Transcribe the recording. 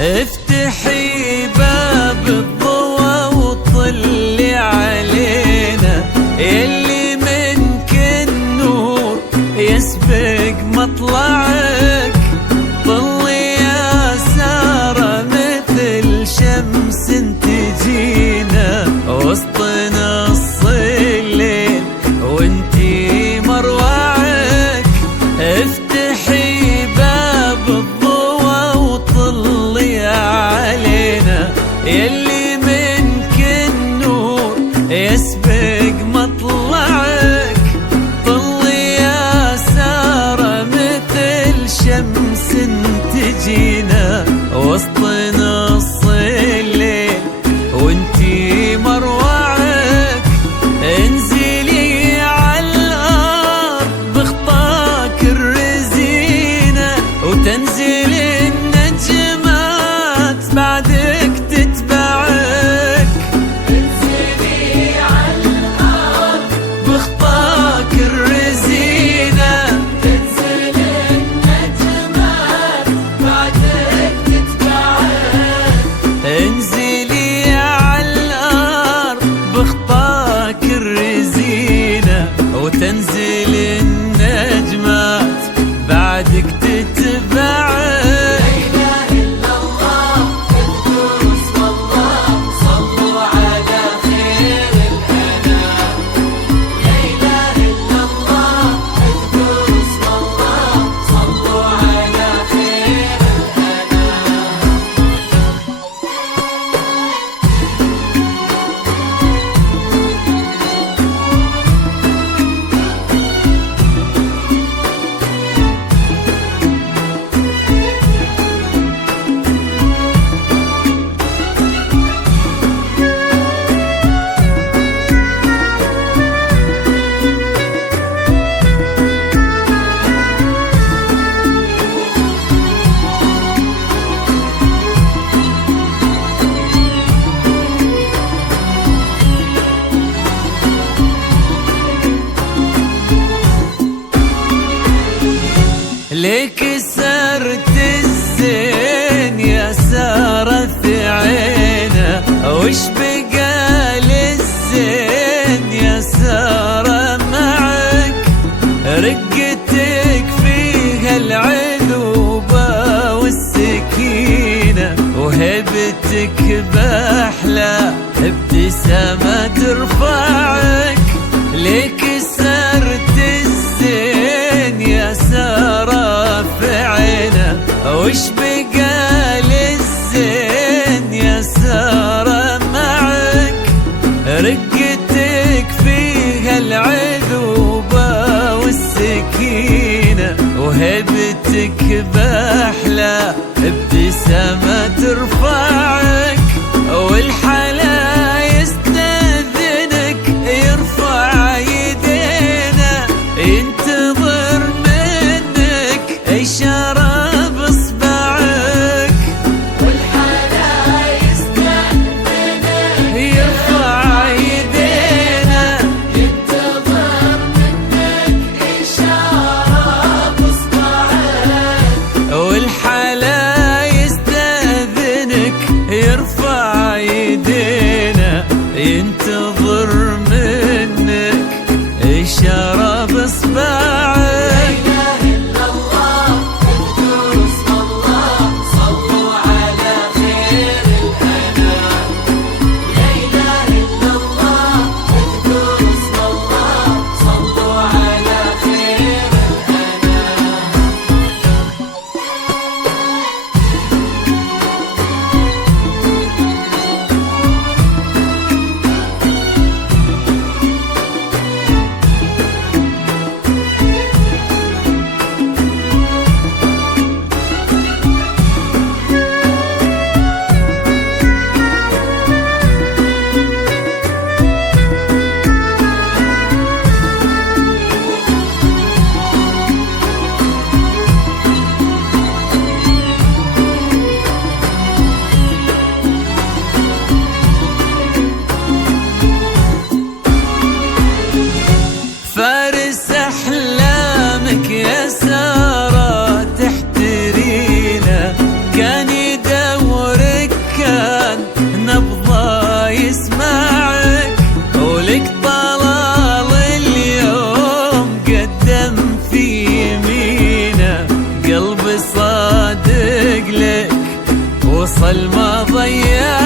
افتحي باب الضوى وطلي علينا، يلي منك النور يسبق مطلعك. طلي يا سارة مثل شمس تجينا وسط نص الليل وانتي مروعك. افتحي باب الضوى وطلي علينا، يلي منك النور يسبق مطلعك. طلي يا سارة مثل شمس تجينا وسط نص الليل وانتي مروعك. انزلي عالارض بخطاك الرزينة وتنزل النجمات بعدك تتبعك. انزلي عالارض بخطاك الرزينة تنزل النجمات بعدك تتبعك. انزلي عالارض بخطاك الرزينة وتنزل النجمات بعدك تتبعك. ليك سرت الزين يا سارة في عينه، وش بقى للزين يا سارة معك؟ رقتك فيها العذوبة والسكينة وهبتك بأحلى ابتسامة ترفعك. ليك سرت الزين يا سارة في عينه، وش بقى للزين يا سارة معك؟ رقتك فيها العذوبة والسكينة وهبتك بأحلى ابتسامة ترفعك. والحلا يستأذنك يرفع يدينا ينتظر منك إشارة بإصبعك. والحلا يستأذنك يرفع يدينا ينتظر منك إشارة بإصبعك. والحلا يستأذنك نبضه يسمعك، ولك طلال اليوم قدم في يمينه، قلب صادق لك وصل ما ضيع